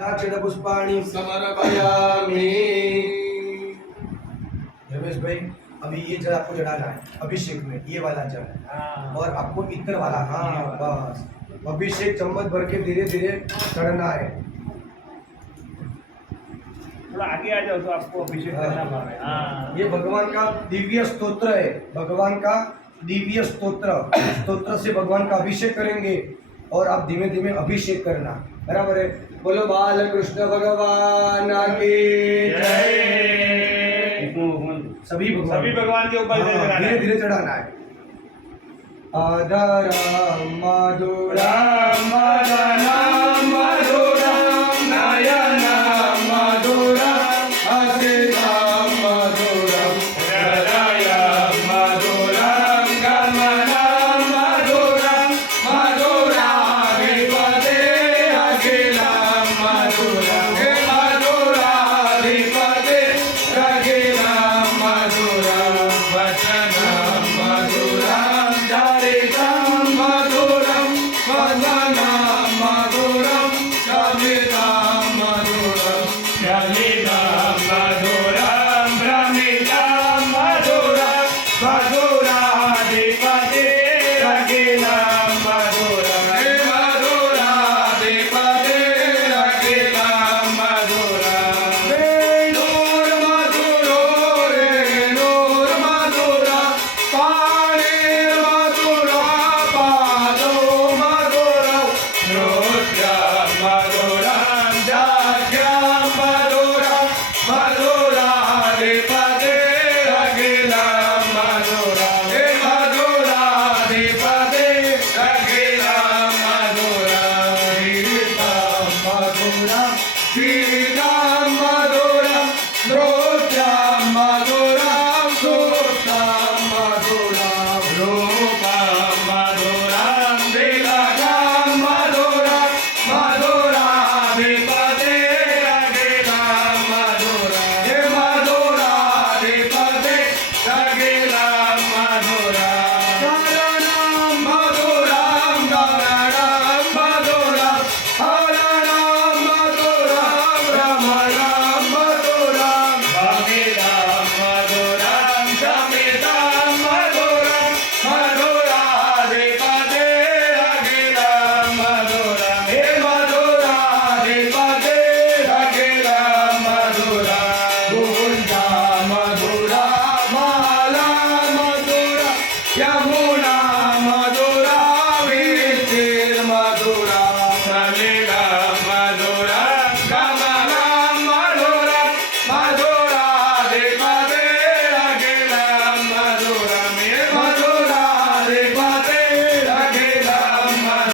पुष्पाणि समर्पयामि। रमेश भाई, अभी ये जल आपको चढ़ाना है अभिषेक में, ये वाला जल, और आपको इतर वाला, हाँ बस अभिषेक चम्मच भर के धीरे धीरे चढ़ना है। थोड़ा आगे आ जाओ तो आपको अभिषेक करना पावे। हाँ, ये भगवान का दिव्य स्तोत्र है, भगवान का दिव्य स्तोत्र से भगवान का अभिषेक करेंगे और आप धीमे धीमे अभिषेक करना, बराबर है। बोलो बाल कृष्ण भगवान की जय। सभी भगवान के ऊपर धीरे धीरे चढ़ाना है। आदरम मधुरम मदनम मधुरम नयनम मधुरम हसितम मधुरम हृदयम मधुरम गमनम मधुरम मधुराधिपते अखिलम मधुरम हे मधुराधिपते अखिलम मधुरम वचनम मधुरम चरितम मधुरम वदनम मधुरम कविताम मधुरम ललितम मधुरम भ्रमितम मधुरम मधुराधिपते अखिलम मधुरम हे मधुराधिपते अखिलम मधुरम वेणुर मधुरो रेणुर मधुरा पाणिर मधुरा पादो मधुरौ नृत्यं मधुरं जाड्यं मधुरं मधुराधिपते अखिलं मधुरं हे मधुराधिपते अखिलं मधुरं गीतं मधुरं गीतं मधुरं